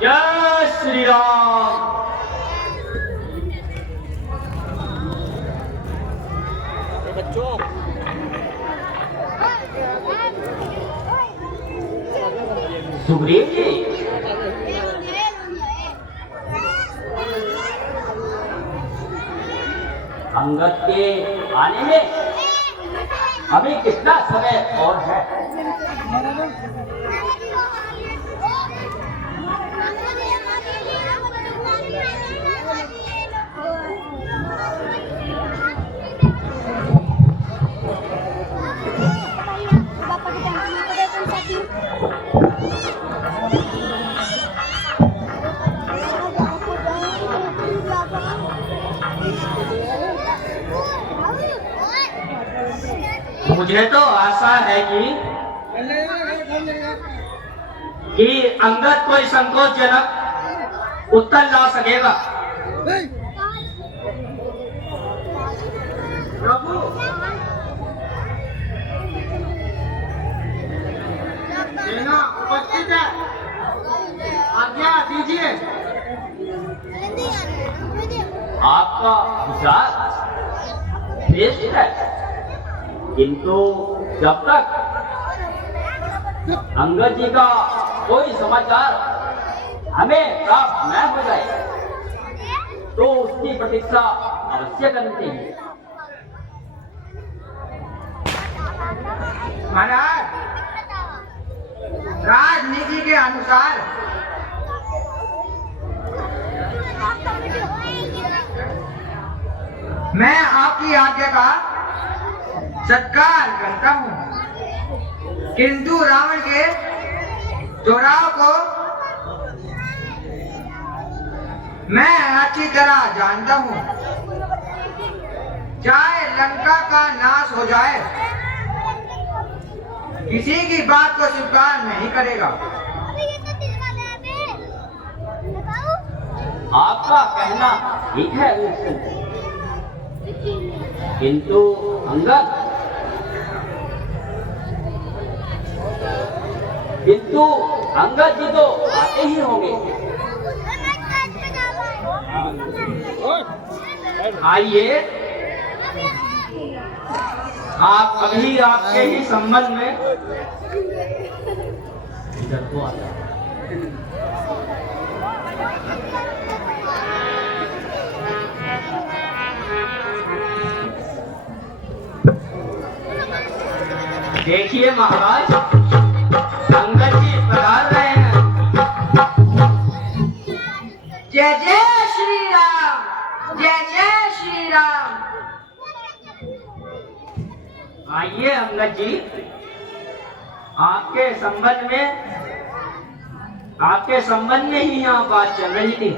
जय श्री राम। बच्चों सुग्रीव जी, अंगद के आने में अभी कितना समय और है? मुझे तो आशा है कि अंगद कोई संकोचजनक उत्तर ला सकेगा। प्रभु, सेना उपस्थित है, आज्ञा दीजिए। आपका विचार श्रेष्ठ है, किंतु जब तक अंगद जी का कोई समाचार हमें प्राप्त न हो जाए तो उसकी प्रतीक्षा अवश्य करनी चाहिए। महाराज, राजनीति के अनुसार मैं आपकी आज्ञा का सत्कार करता हूँ, किंतु रावण के चोराव को मैं अच्छी तरह जानता हूँ। चाहे लंका का नाश हो जाए, किसी की बात को स्वीकार नहीं करेगा। आपका कहना ठीक है, किंतु अंगद जी तो आते ही होंगे। आइए, आप अभी आपके ही संबंध में इधर को आता है। देखिए महाराज, अंगद जी पधार रहे हैं। जय जय श्री राम, जय जय श्री राम। आइए अंगद जी, आपके संबंध में ही यहाँ बात चल रही थी।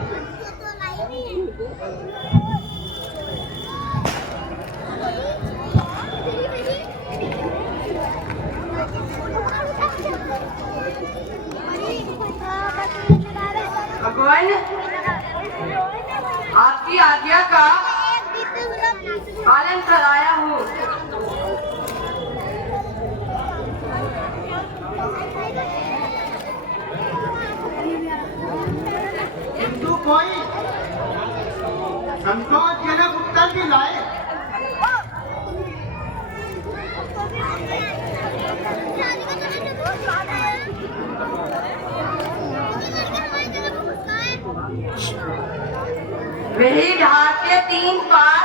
भगवान, आपकी आज्ञा का पालन कराया हूँ। किंतु कोई संतोषजनक उत्तर भी लाए। वही ढाल के 3 पार,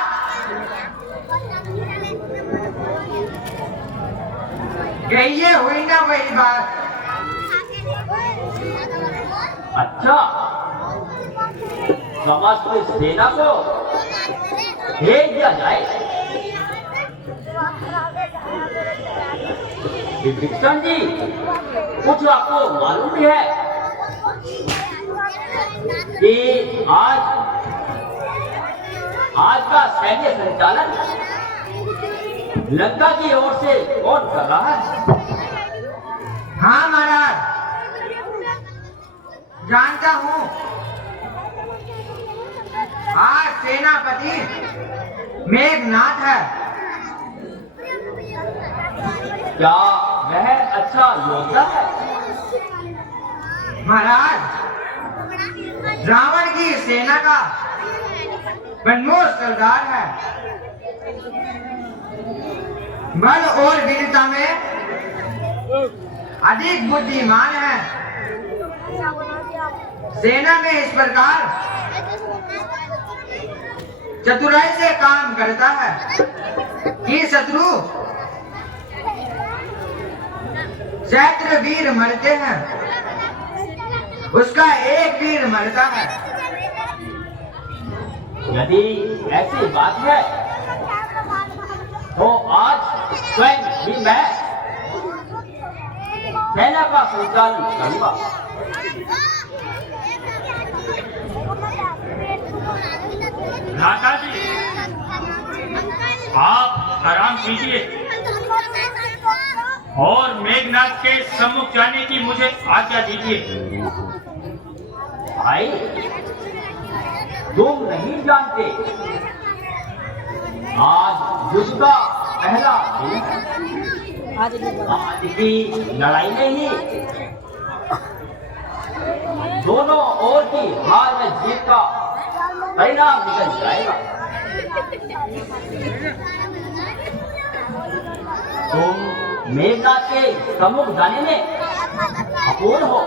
ये हुई ना वही बात। अच्छा, समस्त सेना को भेज दिया जाए। विभीषण जी, कुछ आपको मालूम भी है कि आज का सैन्य संचालन लंका की ओर से कौन कर रहा है? हाँ महाराज, जानता हूँ। आज सेनापति मेघनाथ है। क्या वह अच्छा योद्धा है? महाराज, रावण की सेना का बनमोश सरदार है। बल और वीरता में अधिक बुद्धिमान है। सेना में इस प्रकार चतुराई से काम करता है कि शत्रु सहस्त्र वीर मरते हैं, उसका एक वीर मरता है। यदि ऐसी बात है तो आज स्वयं भी मैं सेना का संचालन करूंगा। राजा जी, आप आराम कीजिए और मेघनाथ के सम्मुख जाने की मुझे आज्ञा दीजिए। भाई, तुम नहीं जानते, आज युद्ध का पहला दिन है। आज की लड़ाई में ही दोनों ओर की हार में जीत का परिणाम निकल जाएगा। तुम मेघनाथ के सम्मुख जाने में अपूर्ण हो।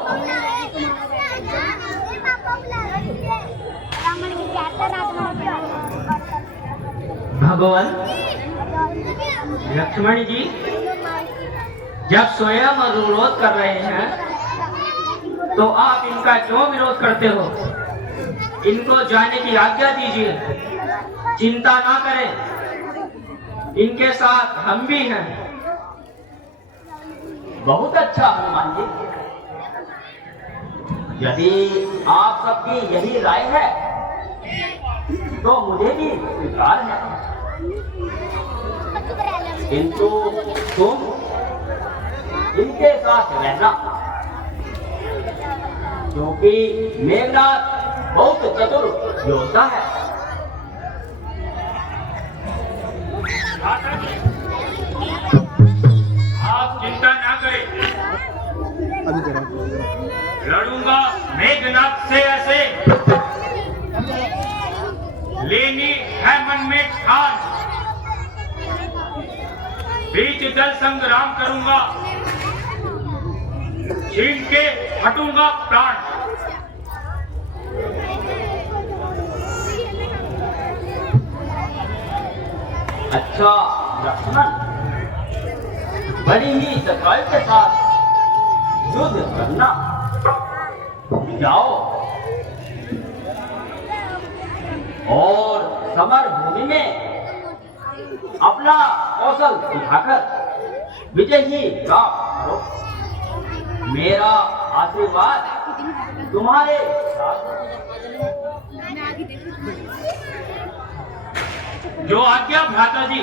भगवान लक्ष्मण जी जब स्वयं अनुरोध कर रहे हैं तो आप इनका क्यों विरोध करते हो? इनको जाने की आज्ञा दीजिए। चिंता ना करें, इनके साथ हम भी हैं। बहुत अच्छा हनुमान जी, यदि आप सबकी यही राय है तो मुझे भी स्वीकार है। किंतु तुम इनके साथ रहना, क्योंकि मेघनाथ बहुत चतुर योद्धा है। आप चिंता ना करें, लड़ूंगा मेघनाथ से ऐसे। लेनी है मन में ठान, बीच जल संग्राम करूंगा, छीन के हटूंगा प्राण। अच्छा लक्ष्मण, बड़ी ही चतुराई के साथ युद्ध करना। जाओ और समर भूमि में अपना कौशल दिखाकर विजय ही प्राप्त करो। मेरा आशीर्वाद तुम्हारे साथ। जो आज्ञा भ्राता जी।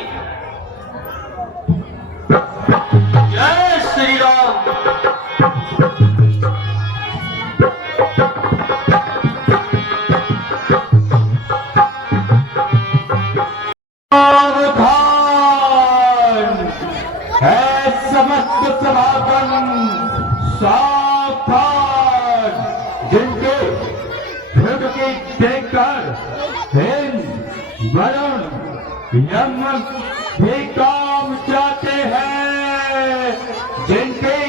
जय श्री राम। है समस्त सनातन सावधान, जिनके युग की देखकर हिंद वरुण यम भी काम जाते हैं, जिनकी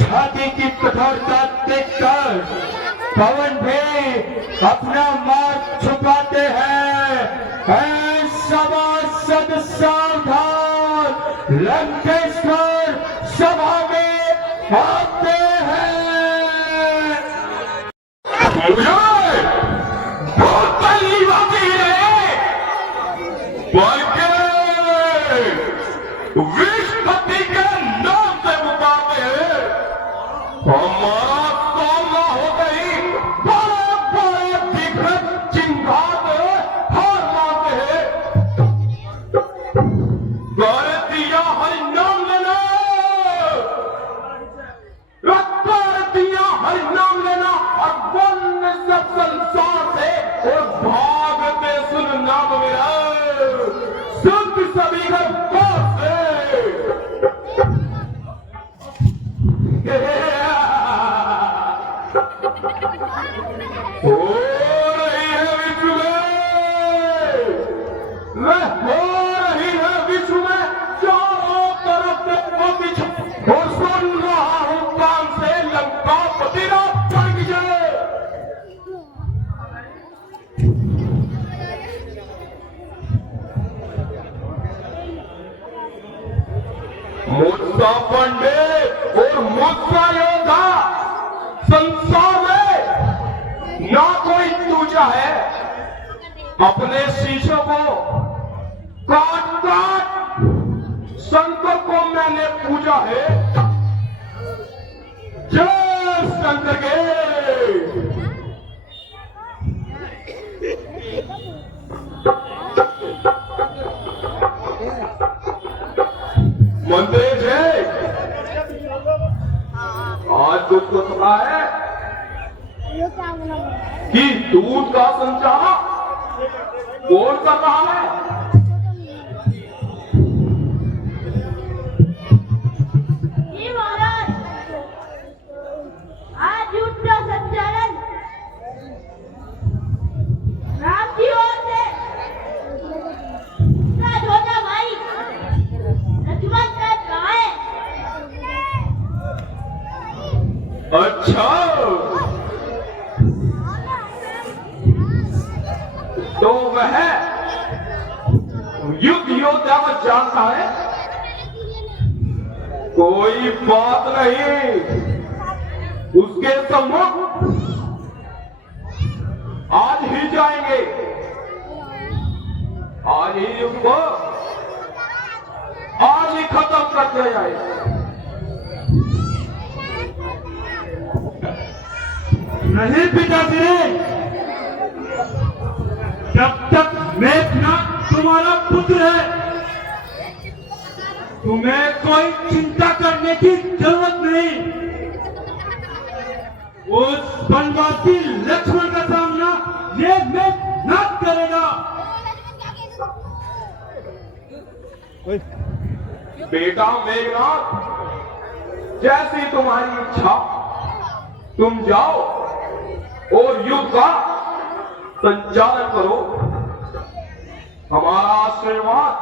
छाती की कठोरता देखकर पवन भी अपना मार्ग छुपाते हैं। सभासद सावधान, लंकेश्वर सभा में आते हैं। बहुत पहली बात ये है विष्णुपति के नाम से मुकाते हैं। हमारा सामना हो गई बड़े बड़े दिग्गज चिंगात हार मानते हैं। गौर दिया हरि नाम लेना, दिया हरि नाम लेना और हो रही है विश्व में हो रही है विश्व में चारों तरफ से पीछे और सुन रहा हूं कान से लंकापति राम पड़ गए। मुझसा पंडित और मुझसा योद्धा संसार में ना कोई दूजा है। अपने शीशों को काट काट शंकर को मैंने पूजा है। जय शंकर के मंत्री जी, आज कुछ तो सुना है कि दूध का संचार कौन कर रहा है? जी महाराज, आज दूध का संचालन राम की ओर से छोटा भाई लक्ष्मण कर रहा है। अच्छा, तो वह युद्ध योद्धा को जानता है? कोई बात नहीं, उसके सम्मुख आज ही जाएंगे। आज ही युद्ध को आज ही खत्म कर दिया जाएगा। नहीं पिताजी, जब तक मेघनाथ तुम्हारा पुत्र है तुम्हें कोई चिंता करने की जरूरत नहीं। उस वनवासी लक्ष्मण का सामना ये मेघनाथ करेगा। बेटा मेघनाथ, जैसी तुम्हारी इच्छा, तुम जाओ और युद्ध का संचालन करो। हमारा आशीर्वाद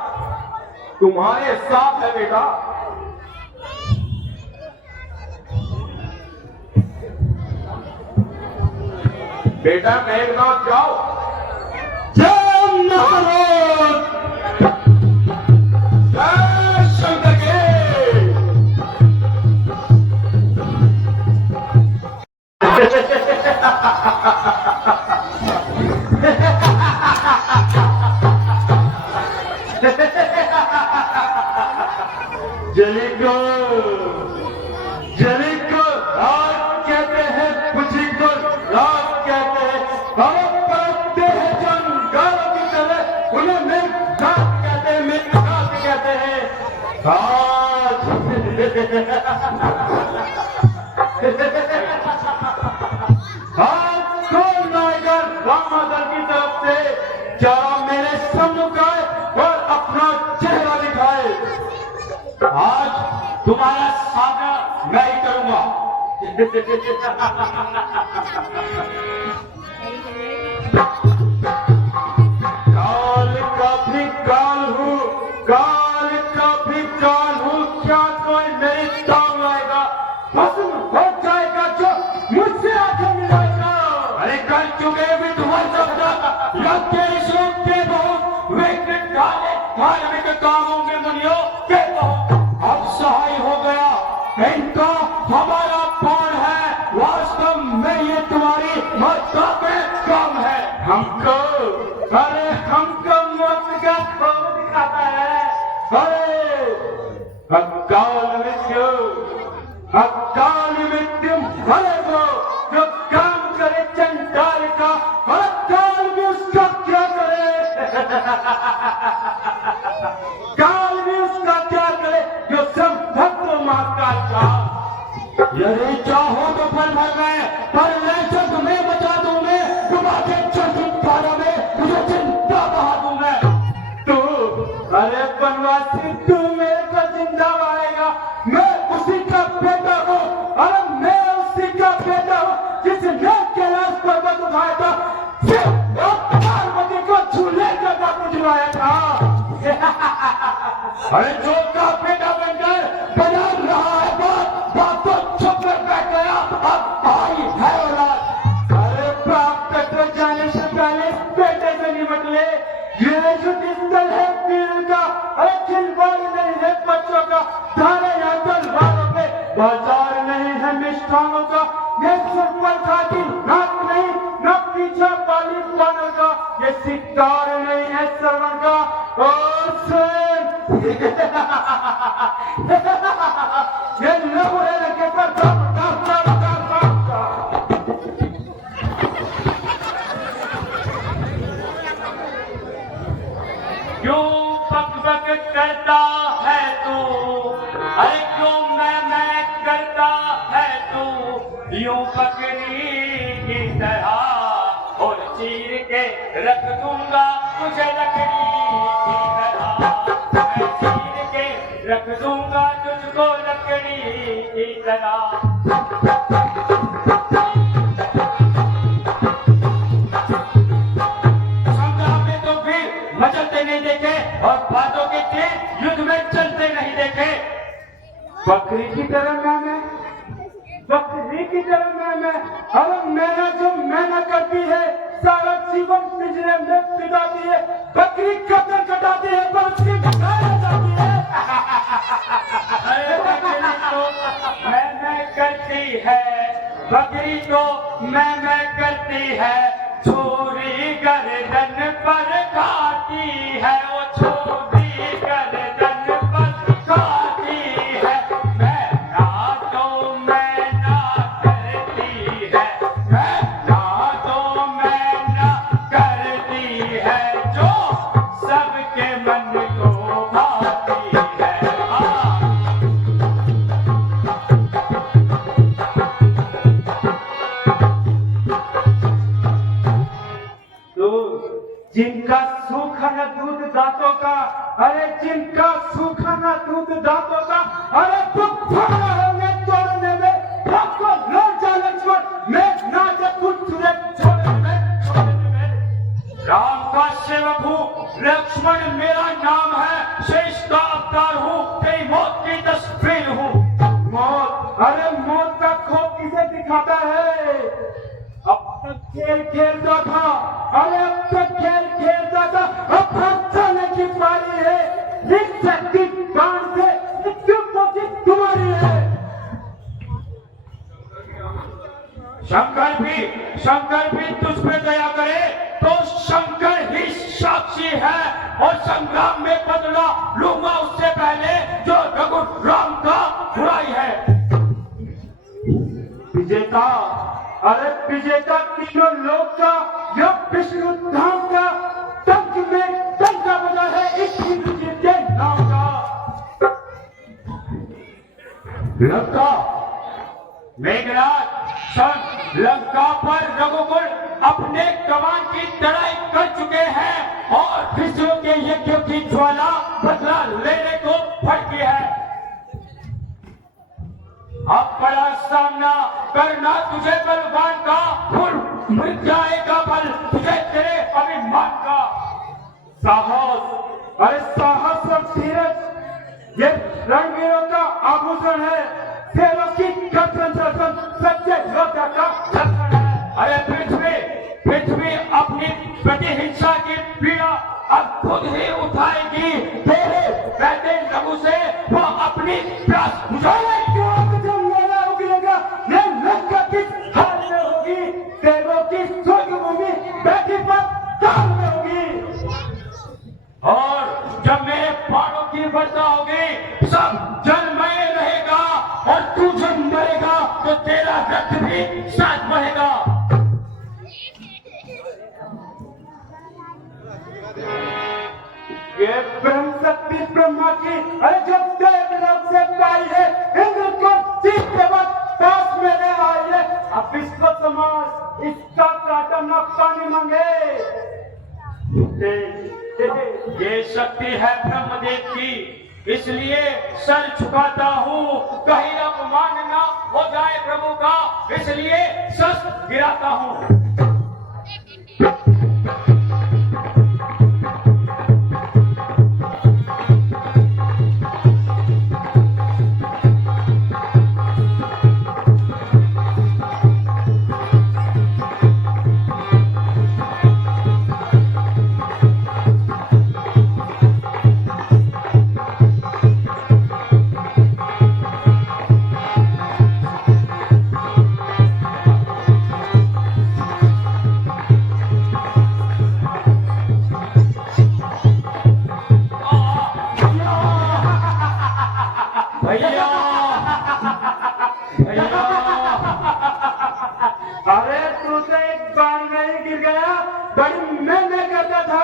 तुम्हारे साथ है बेटा। बेटा मेघनाथ जाओ। जय महाराज। जय शंकर के जलिको जलिको रात कहते हैं, खुशी को रात कहते हैं। हम पढ़ते हैं जंगल की तरह, उन्हें मेघनाथ कहते हैं, मेघनाथ कहते हैं। आज कौन आएगा रामादल की तरफ से, जरा मेरे सम्मुख आए और अपना चेहरा दिखाए। आज तुम्हारा सामना मैं ही करूंगा। काल का भी काल हूँ, काल का भी काल हूँ, क्या कोई मेरी टांग लाएगा? भस्म हो जाएगा जो मुझसे आगे मिलाएगा। अरे कल चुके भी तुम्हारे शब्द के ऋषियों के बहुत विघ्न डाले धार्मिक कामों में मुनियों के बहुत अब सहाय हो गया। इनका हमारा प्राण है, वास्तव में ये तुम्हारी माता पे काम है। हमको अरे हमको मौत का खौफ दिखाता है। अरे अकाल मृत्यु भले वो जो काम करे चंडाल का, अकाल भी उसका क्या करे। काल भी उसका क्या करे जो सब भक्त महाकाल का। यदि चाहो तो पल भर में, पर ऐसा तुम्हें बचा दूं मैं, तुम्हारे चंद्रधारा में मुझे चिंता बहा दूं मैं। तू अरे बनवासी, तू मेरे को जिंदा आएगा। मैं उसी का बेटा हूँ, अरे मैं उसी का बेटा हूँ जिसने खाया था, सिर्फ पार्वती को झूले जगह बुझवाया था। अरे जो का बेटा बनकर बना रहा है बात तो चुप कर बैठ गया, अब आई है औलाद। अरे बाप कटो जाने से पहले बेटे से निपट ले। ये जो स्थल है पीर का, अरे खिलवाड़ नहीं है बच्चों का, धारे या तलवारों पे बाजार नहीं है मिष्ठानों का, ये सुपर खाती नाक नहीं न पीछा पाली पानों का, ये सितार नहीं है सरवण का। और सुन ये लहू है लगे पर क्यों बक बक करता है तू, अरे क्यों मैं करता है तू, यूं बकरी की तरह और चीर के रख दूंगा तुझे लकड़ी की तरह, मैं चीर के रख दूंगा तुझको लकड़ी की तरह। मचलते नहीं देखे और बातों के तीर युद्ध में चलते नहीं देखे। बकरी की तरह मैं बकरी की तरह मैं अरे मैंने जो मैंने करती है सारा जीवन पिंजरे में पिटाती है, बकरी कतर कटाती है पर उसकी घटाया जाती है। अरे बकरी तो मैं करती है, बकरी तो मैं करती है, छोरी गर्दन पर खाती है, वो छोरी गर्दन पर खाती है, मैं ना करती है, मैं ना करती है, जो सबके मन को भाती है। जिनका सूखा न दूध दांतों का, अरे जिनका सूखा न दूध दांतों का, अरे होंगे तोड़ने में आपको लौट जा लक्ष्मण, मैं ना जब तुझे छोड़ने में। राम का सेवक हूँ, लक्ष्मण मेरा नाम है, शेष का अवतार हूँ, तेरी मौत की तस्वीर हूँ। मौत, अरे मौत का खौफ किसे दिखाता है? अब तक खेल खेलता था, अरे अब तक खेल खेलता था, अब जाने की बारी है, इस शक्ति बाण से मृत्यु कोशिश तुम्हारी है। शंकर भी तुझ पे दया करे तो शंकर ही साक्षी है, और संग्राम में बदला लूंगा उससे पहले जो रघुराम का बुराई है। विजेता, अरे विजेता तीनों लोक का, यह विष्णु धाम का, टंक में टंका बजा है इस हिंदू जी के नाम का। लंका, मेघनाथ सन, लंका पर रघुकुल अपने कमान की लड़ाई कर चुके हैं और विष्णु के यज्ञ की ज्वाला बदला लेने को भड़की है। अब बड़ा सामना करना तुझे बलवान का, फुल मिट जाएगा बल तुझे तेरे अभिमान का। साहस, अरे साहस और धीरज ये रणवीरों का आभूषण है, शेरों की गर्दन सच्चे योद्धा का लक्षण है। अरे पृथ्वी अपनी प्रतिहिंसा की पीड़ा अब खुद ही उठाएगी, तेरे बैठे लघु से वो अपनी प्यास बुझाएगी। लंका किस हाल में होगी, देवों की स्वर्ग भूमि बैठी पर ताल में होगी। और जब मेरे बाणों की वर्षा होगी सब जलमय रहेगा, और तू जब मरेगा तो तेरा रक्त भी साथ बहेगा। ये ब्रह्म शक्ति ब्रह्मा की, अरे जब देवलोक से पाई है, इंद्र को जीतते वक्त पास मेरे आई है। अब विश्व समाज इसका काटा न पानी मांगे। ये शक्ति है ब्रह्मदेव की, इसलिए सर झुकाता हूँ, कहीं अपमान न हो जाए प्रभु का, इसलिए शस्त्र गिराता हूँ। बड़ी मैं कहता था।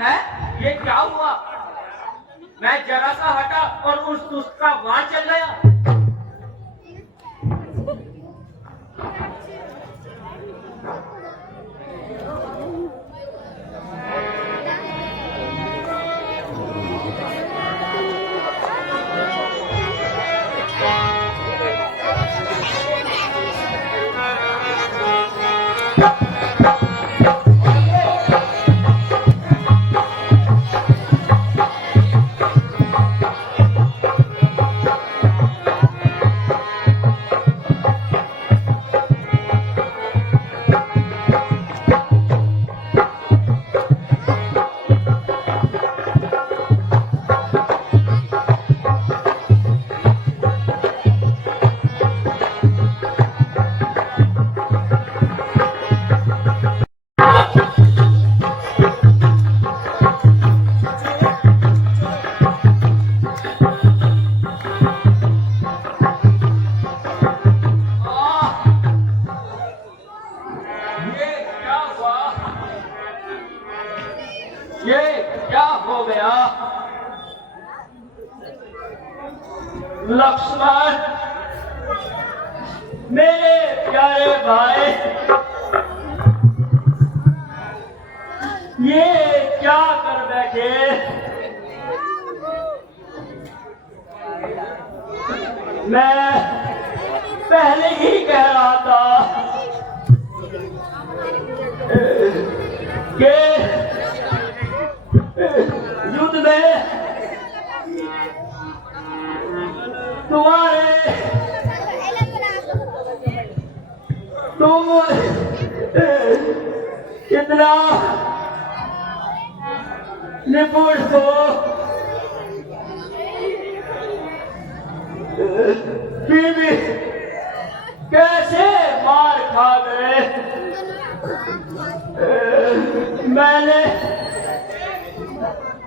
है ये क्या हुआ? मैं जरा सा हटा और उस दुष्ट का वार चल गया। ये क्या हो गया? लक्ष्मण, मेरे प्यारे भाई, ये क्या कर बैठे? मैं पहले ही कह रहा था कि युद्ध में तुम इतना निपुण हो, फिर भी कैसे मार खा गए? मैंने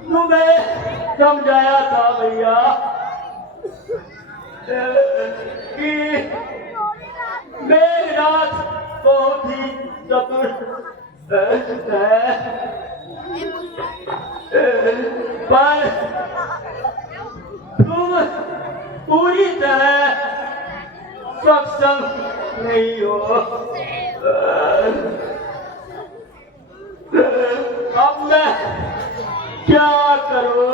तुम्हें समझाया था भैया कि मेघनाथ बहुत ही चतुर है, पर तुम पूरी तरह सक्षम नहीं हो। अब मैं क्या करूं?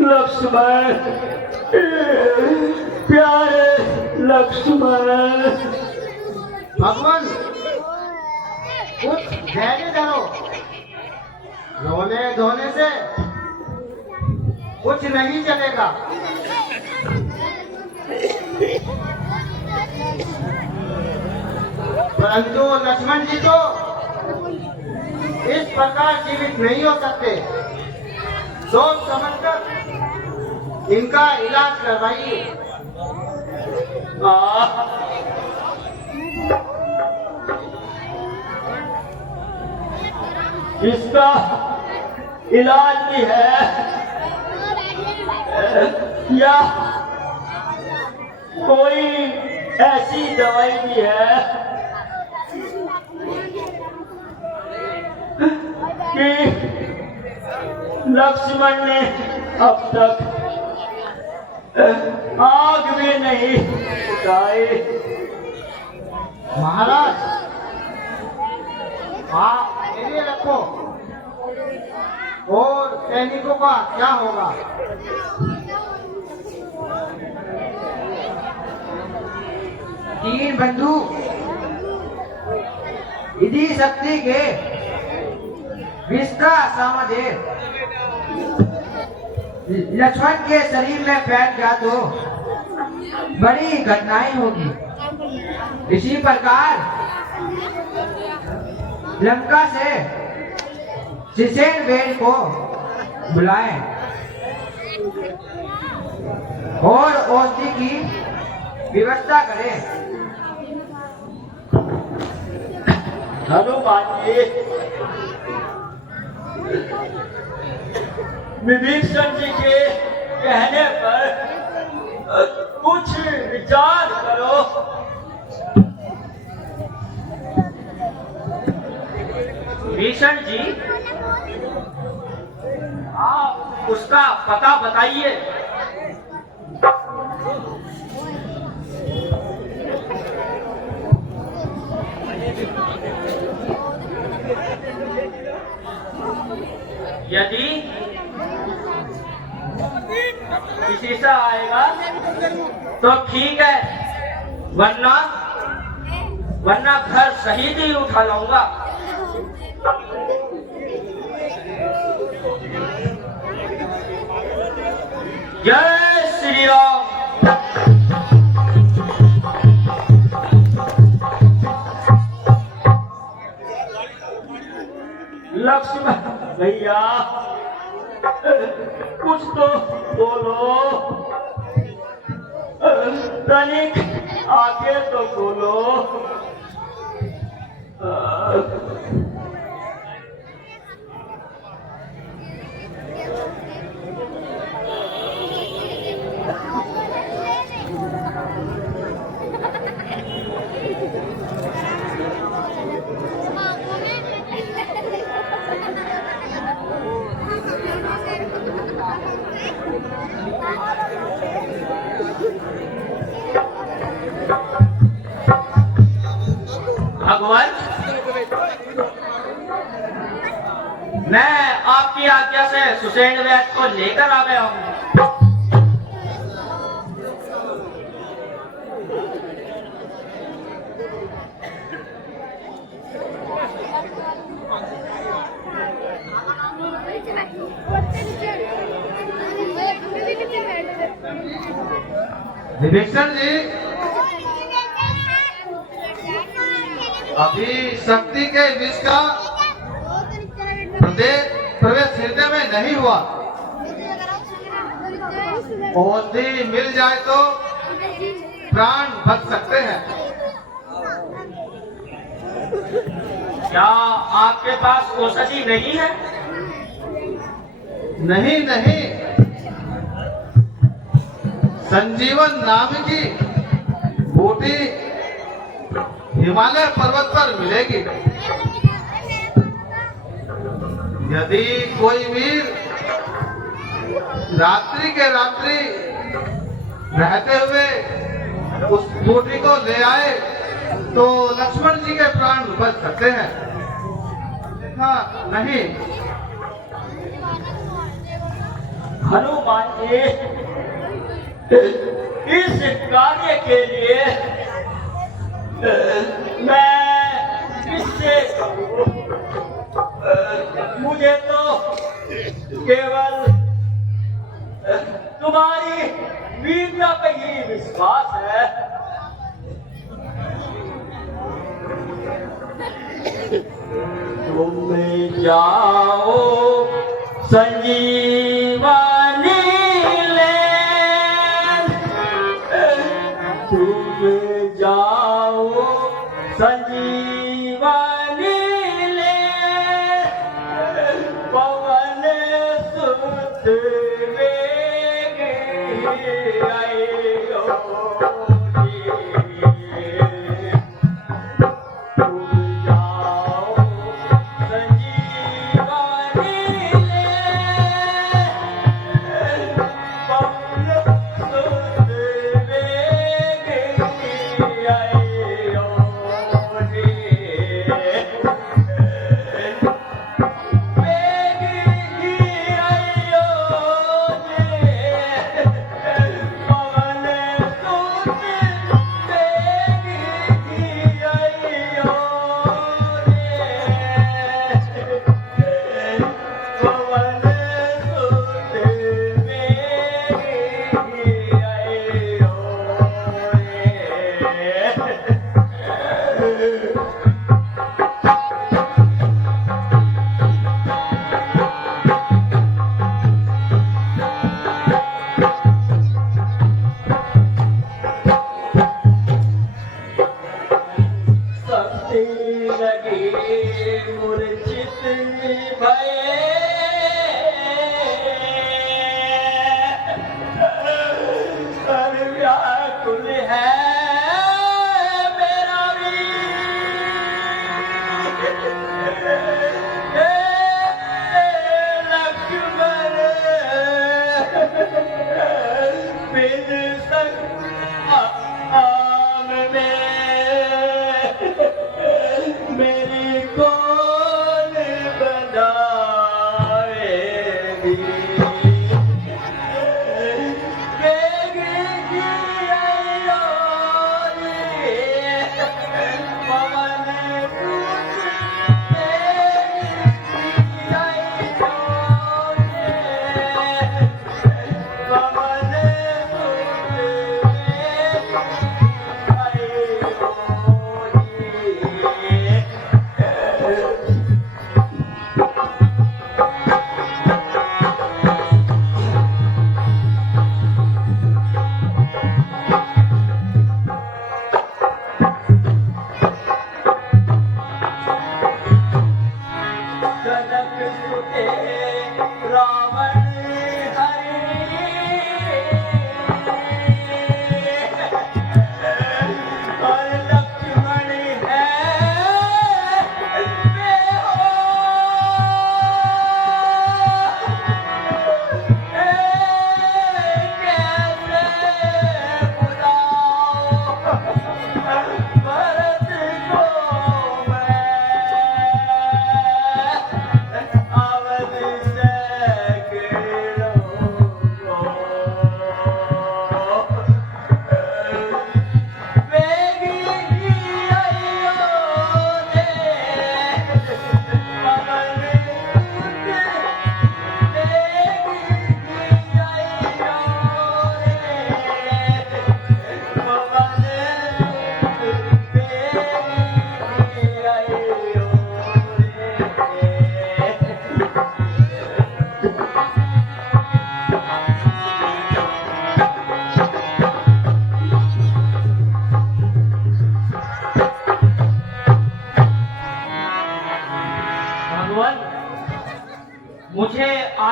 लक्ष्मण, प्यारे लक्ष्मण। भगवान, कुछ धैर्य धरो। रोने धोने से कुछ नहीं चलेगा। परंतु लक्ष्मण जी तो इस प्रकार जीवित नहीं हो सकते। सोच समझकर इनका इलाज करवाइए। इसका इलाज भी है या कोई ऐसी दवाई भी है कि लक्ष्मण ने अब तक आग भी नहीं उठाई? महाराज, आप मेरे रखो और सैनिकों का क्या होगा? तीन बंधु यदि शक्ति के विस्ता सामधे लक्ष्मण के शरीर में फैल गया तो बड़ी घटनाएं होगी। इसी प्रकार लंका से शिशेन को बुलाएं और औषधि की व्यवस्था करें। हनुमान जी, विभीषण जी के कहने पर कुछ विचार करो। भीषण जी, आप उसका पता बताइए। यदि किसी से आएगा तो ठीक है, वरना घर शहीद ही उठा लाऊंगा। जय श्री राम। लक्ष्मण भैया, कुछ तो बोलो, तनिक आगे तो बोलो। भगवान, मैं आपकी आज्ञा से सुसेन वैद्य को लेकर आ गया हूँ। विभीषण जी, अभी शक्ति के विष का प्रवेश हृदय में नहीं हुआ। औषधि मिल जाए तो प्राण बच सकते हैं। क्या आपके पास औषधि नहीं है? नहीं नहीं, संजीवन नाम की बूटी हिमालय पर्वत पर मिलेगी। यदि कोई वीर रात्रि के रात्रि रहते हुए उस बूटी को ले आए तो लक्ष्मण जी के प्राण बच सकते हैं। हाँ नहीं। हनुमान जी, इस कार्य के लिए मैं किससे कहूं? मुझे तो केवल तुम्हारी वीरता पे ही विश्वास है। तुम जाओ संजीवनी ले, तुम जाओ संजीवनी ले, पवन सुत वेग आयो रे। तुम जाओ संजीवनी ले, पवन सुत वेग आयो रे।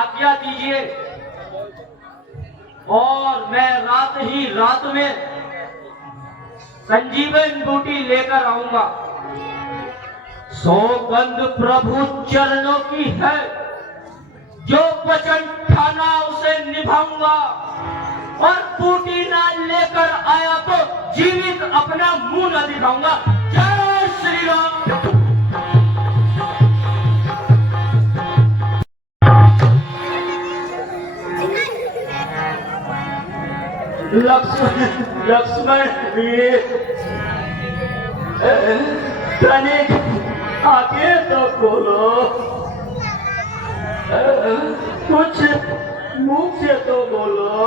आज्ञा दीजिए और मैं रात में संजीवन बूटी लेकर आऊंगा। सौगंध प्रभु चरणों की है, जो वचन ठाना उसे निभाऊंगा, और बूटी ना लेकर आया तो जीवित अपना मुंह न दिखाऊंगा। जय श्री राम। लक्ष्मण तनिक आगे तो बोलो, कुछ मुंह से तो बोलो।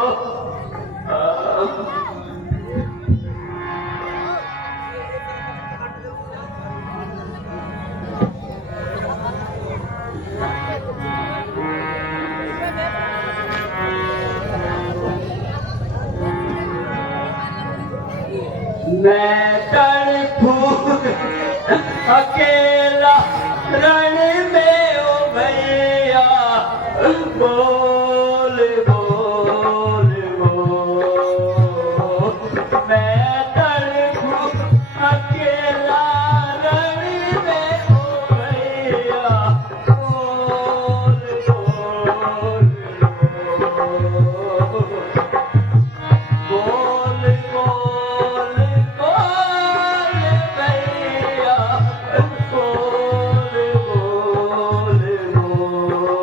मैं तड़पू अकेला रण में ओ भैया, बोल बोल बोल। मैं तड़पू अकेला रण में ओ भैया, बोल बोल बोल बोल बोल भैया, बोल बोल बोल।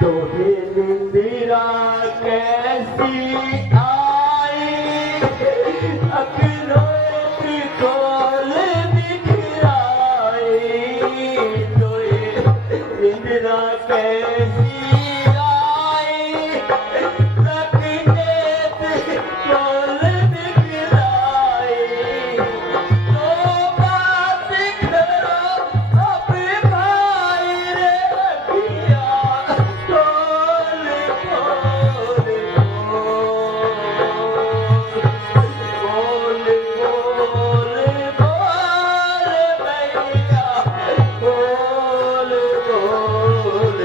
तोहे निंदिरा कैसी आई, अखिलों की खोल दिखलाई। तोहे निंदिरा कैसी आई, रखने की खोल दिखलाई। तो बात करो अब भाई रे अखिया, बोल बोल बोल बोल बोल भैया, बोल बोल बोल।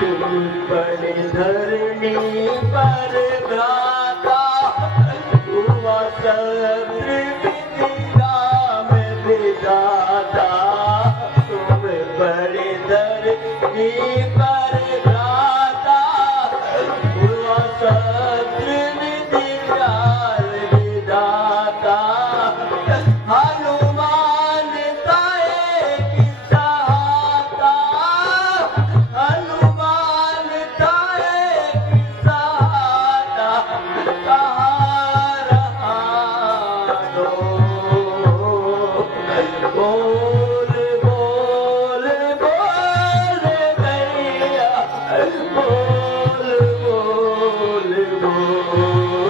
तुम बड़े धरनी पर भ्राता, हुआ सत्र विदिता में विधाता। तुम बड़े धरनी पर भ्राता, हुआ सत्र विदिता विधाता। हनुमान ताए की सहायता, हनुमान ताए की सहायता। कहाँ रहा दो, बोल बोल बोल भैया, बोल बोल बोल।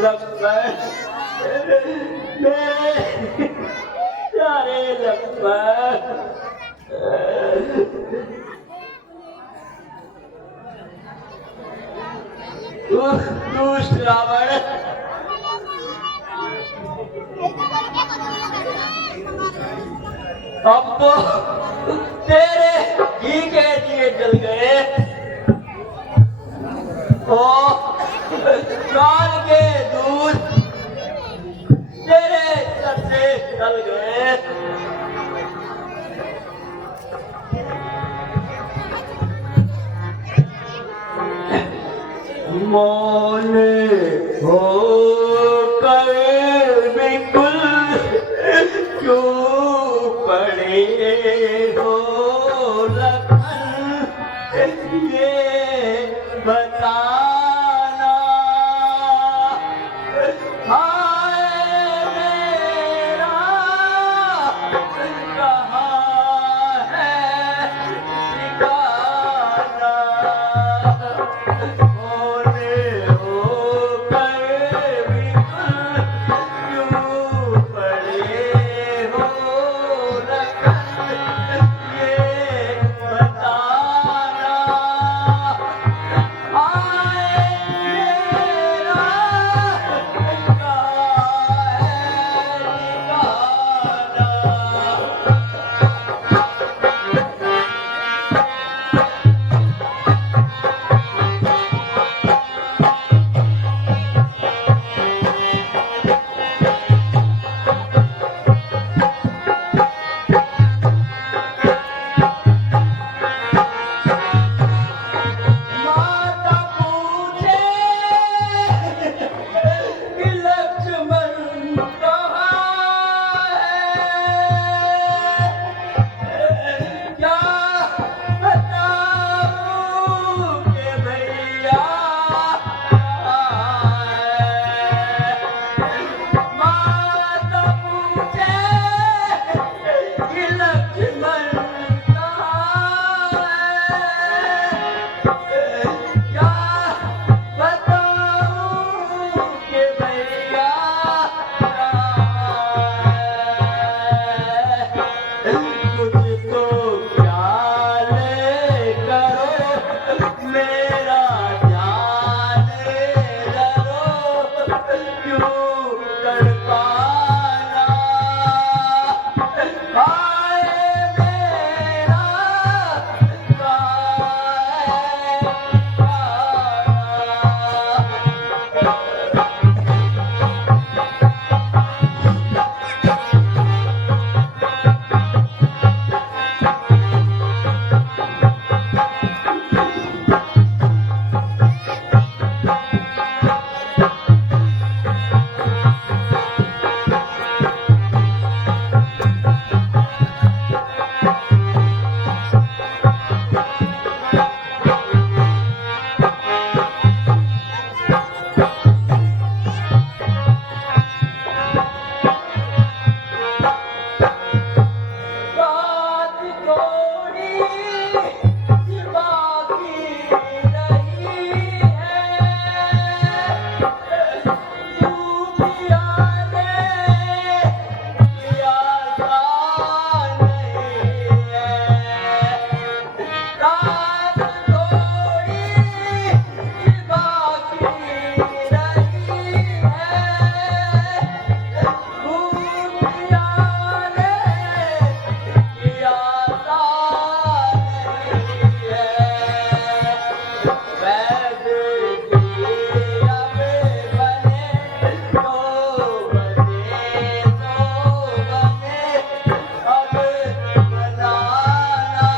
लक्ष्मण मेरे प्यारे लक्ष्मण, दुष्ट रावण अब तो तेरे घी के दिए जल गए, ओ काल के दूध तेरे सर से चल गए। मौन हो कर बिल्कुल क्यों बताना हाय मेरा कहाँ है ठिकाना होने होकर भी तुम क्यों पड़े हो रखन ये बताना हाय मेरा कहाँ है माता पूछे कि लक्ष्मण कहाँ है क्या बताऊं कि भैया कहाँ है माता पूछे कि लक्ष्मण कहाँ है क्या बताऊं कि भैया कुछ तो ख्याल करो मेरा ध्यान करो क्यों तड़पाना हाय मेरा कहाँ बात थोड़ी सी बाकी रही है दूधिया ने किया सा नहीं है बात थोड़ी सी बाकी रही है दूधिया ने किया सा नहीं है वैद की अब बने तो बने अब बनाना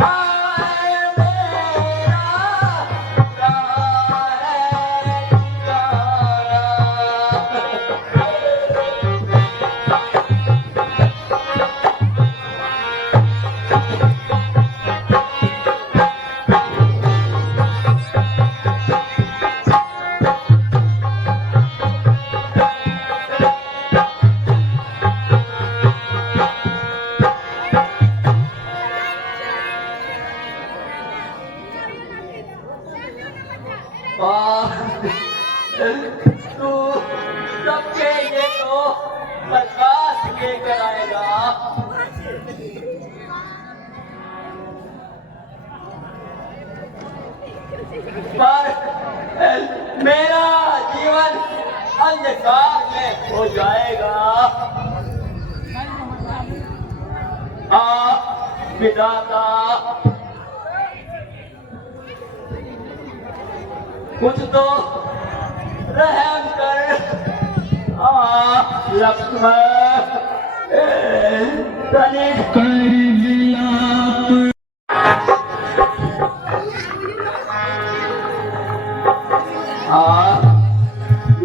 हाय मेरा कहाँ है तू सबके ये तो प्रकाश लेकर आएगा पर मेरा जीवन अंधकार में हो जाएगा विधाता कुछ तो रहम कर लक्ष्मण तनिक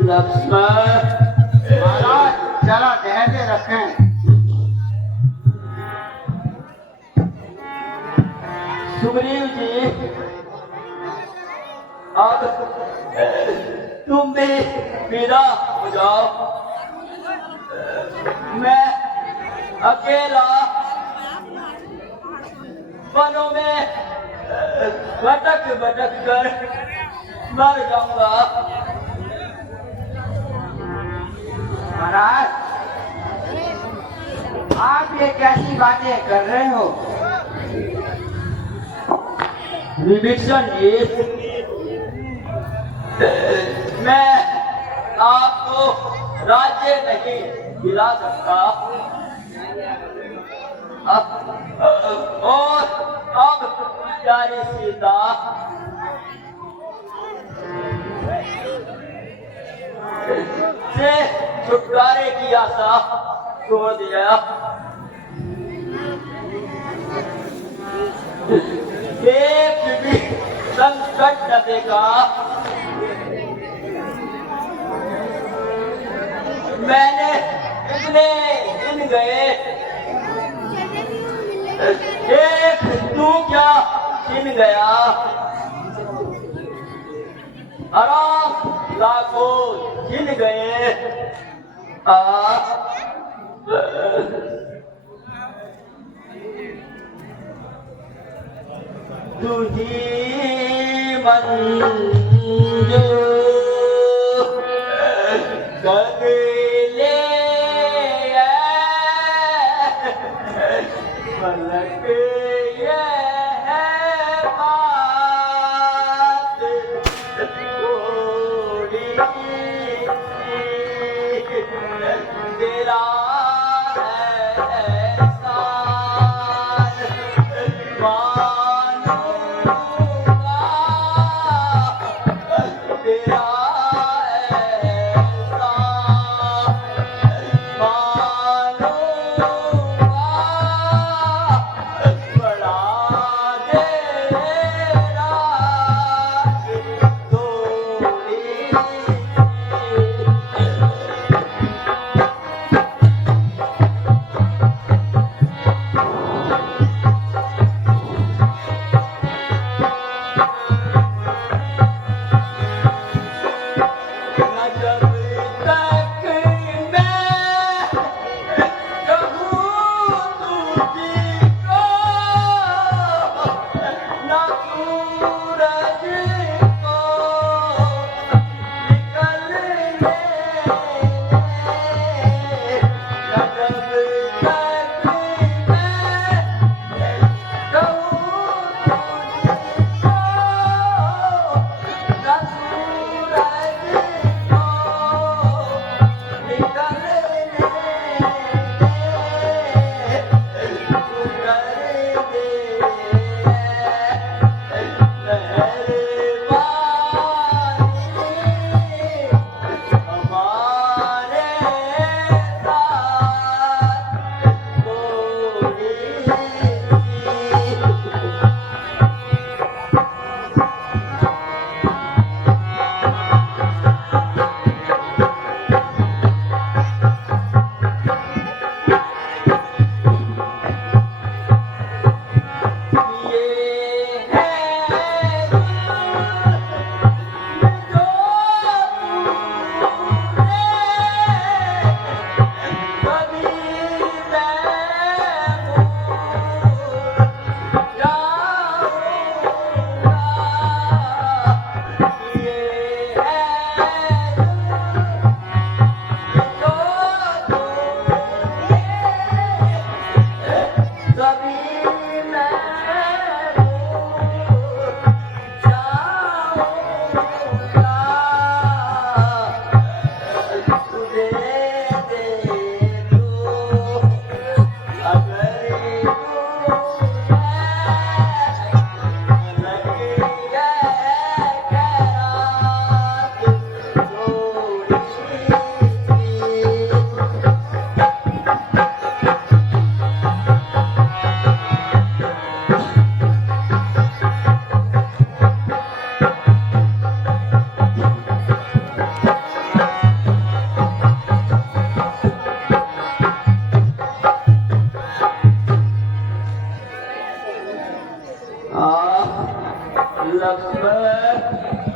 लक्ष्मण महाराज जरा धैर्य रखें। सुग्रीव जी तुम भी विदा हो जाओ। मैं अकेला वनों में भटक भटक कर मर जाऊंगा। महाराज, आप ये कैसी बातें कर रहे हो? विभीषण जी, मैं आपको राज्य नहीं दिला सकता और अब प्यारी सीता से छुटकारे की आशा छोड़ दिया। एक भी संकट न देखा। मैंने इतने दिन गए, एक तू क्या छिन गया। आराम लाखों छिन गए। तुझी मंजूर गगले पलक ये बात थोड़ी तेरा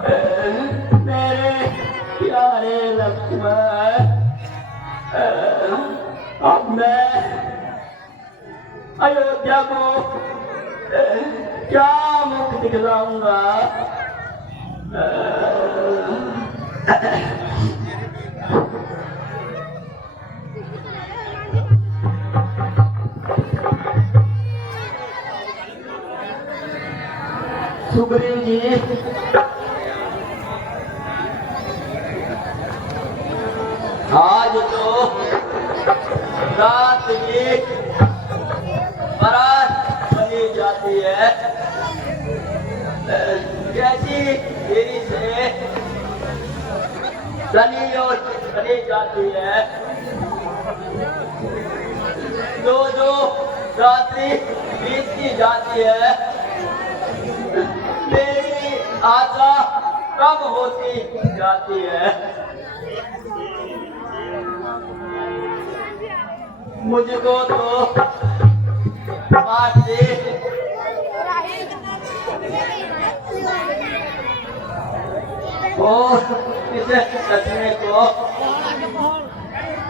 मेरे प्यारे लक्ष्मण, अब मैं अयोध्या को क्या मुख दिखलाऊंगा? सुग्रीव जी, आज तो रात की बारात बनी जाती है, जैसी देरी से सनी और बनी जाती है, जो जो रात्रि बीतती जाती है, मेरी आशा कब होती जाती है। मुझको तो आज से और इस सपने को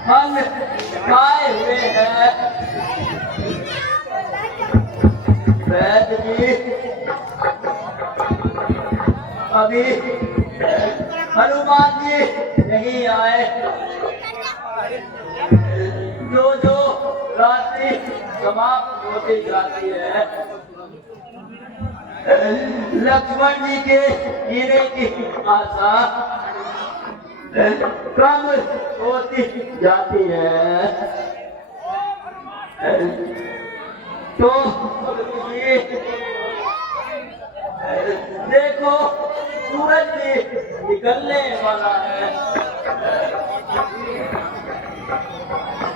हम खाए हुए हैं। वैद्य जी अभी हनुमान जी नहीं आए, जो जो रात्रि समाप्त होती जाती है, लक्ष्मण जी के हीरे की आशा कम होती जाती है। तो देखो सूरज भी निकलने वाला है।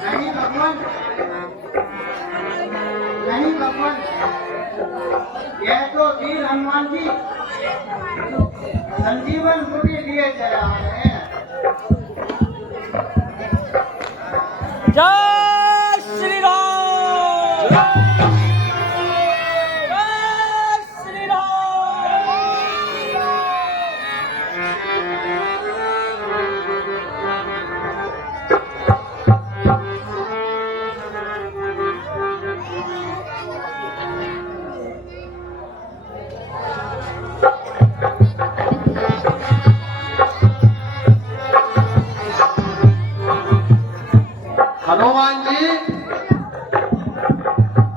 नहीं भगवान, नहीं भगवान, यह तो वीर हनुमान जी संजीवन बूटी लिए चला है। जय श्री राम, जय श्री राम। हनुमान जी,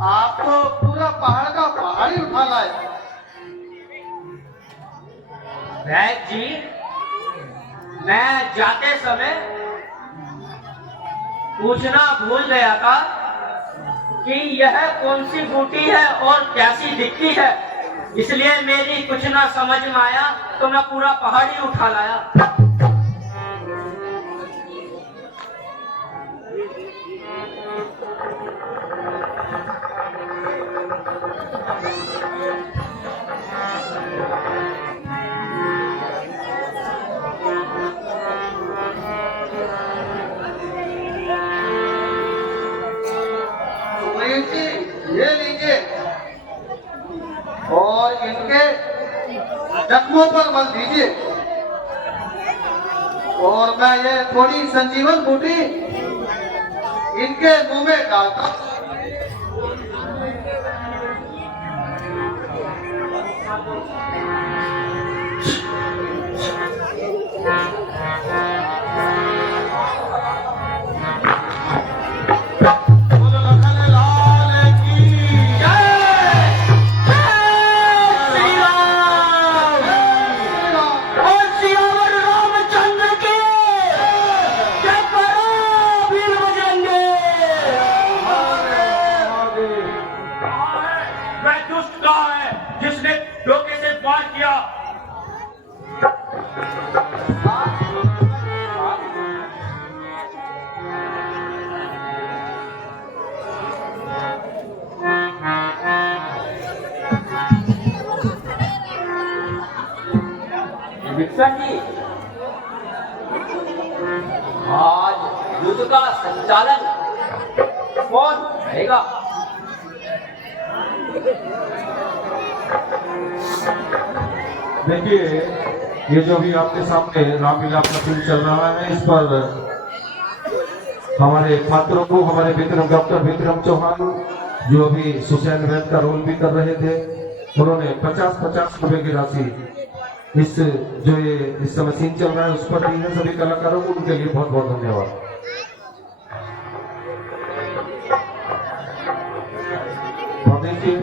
आप तो पूरा पहाड़ का पहाड़ ही उठा लाए। वैद्य जी, मैं जाते समय पूछना भूल गया था कि यह कौन सी बूटी है और कैसी दिखती है, इसलिए मेरी कुछ ना समझ में आया तो मैं पूरा पहाड़ ही उठा लाया। ये लीजिए और इनके जख्मों पर मल दीजिए, और मैं ये थोड़ी संजीवन बूटी इनके मुंह में डालता। जिसने धोखे से वार किया। विक्सन जी, आज युद्ध का संचालन कौन करेगा? देखिए, ये जो भी आपके सामने रामलीला का फिल्म चल रहा है, इस पर हमारे पात्रों को हमारे डॉक्टर विक्रम चौहान जो अभी सुसैन वैद का रोल भी कर रहे थे, उन्होंने 50-50 रुपए की राशि इस समय सीन चल रहा है उस पर दी है। सभी कलाकारों को उनके लिए बहुत बहुत धन्यवाद। और देखिए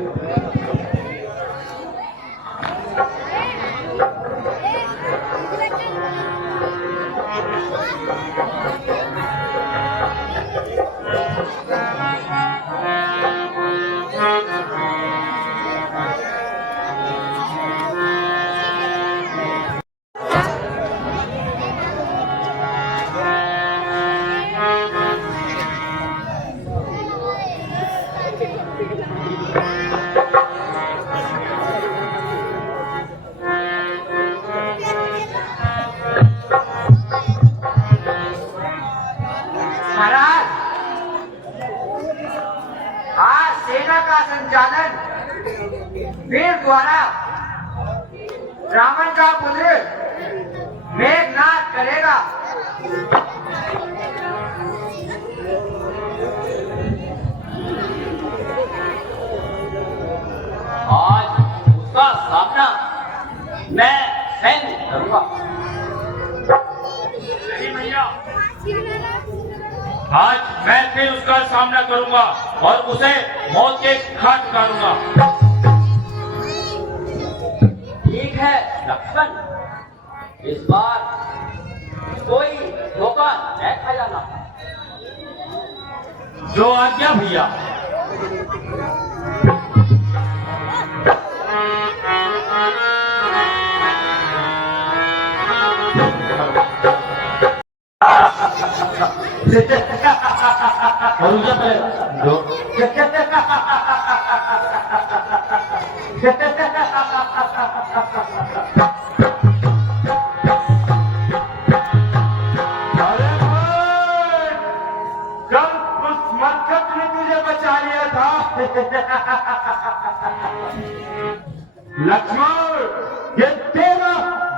महाराज, आज सेना का संचालन वीर द्वारा रावण का पुत्र मेघनाद करेगा। आज उसका सामना मैं स्वयं करूंगा। नहीं भैया, आज मैं फिर उसका सामना करूंगा और उसे मौत के घाट उतारूंगा। ठीक है लक्ष्मण, इस बार कोई धोखा न खा जाना। जो आज्ञा भैया। और उनका पहले अरे भाई, कल उस मरकट ने तुझे बचा लिया था। लक्ष्मण, ये तेरा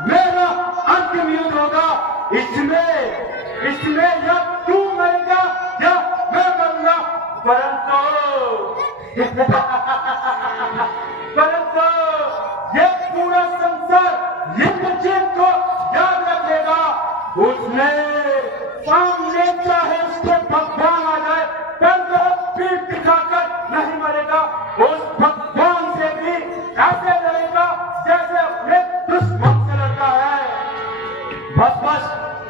मेरा अंतिम युद्ध होगा। इसमें या तू मरेगा या मैं मरूंगा, परंतु ये पूरा संसार इंद्रजीत को याद रखेगा। उसने सामने चाहे उसके भगवान आ जाए, पर वह पीठ दिखाकर नहीं मरेगा। उस भगवान से भी ऐसे लड़ेगा जैसे अपने दुश्मन से लड़ता है। बस बस,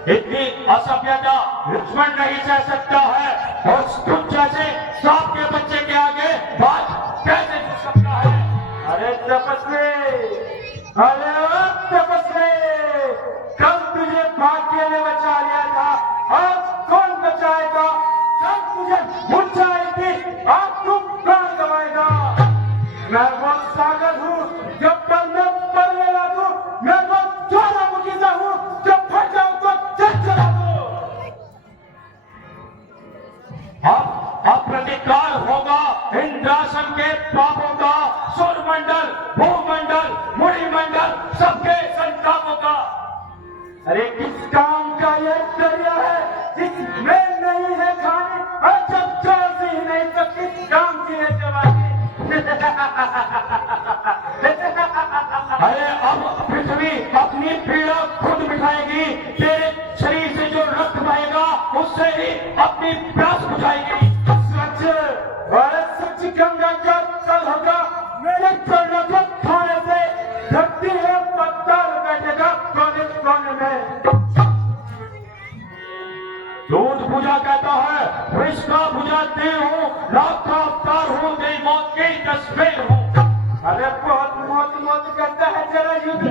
इतनी असभ्यता लक्ष्मण नहीं सह सकता है और तुम जैसे सांप के बच्चे के आगे बात कैसे झुक सकता है? अरे तपस्वी, कल तुझे भाग्य ने बचा लिया था, आज कौन बचाएगा? कल तुझे ऊंचाई थी, आज तुम प्राण गवाएगा। मैं वो सागर हूँ जो पल में पलने लगूं, मैं वो ज्वालामुखी सा हूँ जो फट जाऊं तो चला दो। अब प्रतिकार होगा इंद्रासन के पापों का, सूर्यमंडल, भूमंडल, मुड़ीमंडल, सबके संतापों का। अरे किस काम का ये दरिया है जिसमें नहीं है खाने, और जब चाल से ही नहीं तो किस काम की है जवानी। अरे अब पृथ्वी अपनी पीड़ा खुद मिटाएगी। तेरे शरीर से जो रक्त बहेगा उससे ही अपनी प्यास बुझाएगी। स्वच्छ गंगा का कल होगा मेरे चरणों को खाने से। धरती है पत्थर बैठेगा कोने कोने में। दूध पूजा कहता है, विष का भुजा देव हूँ, लाख का अवतार हूँ, तेरी मौत की तस्वीर हूँ। अरे बहुत मौत कहता है, जरा युद्ध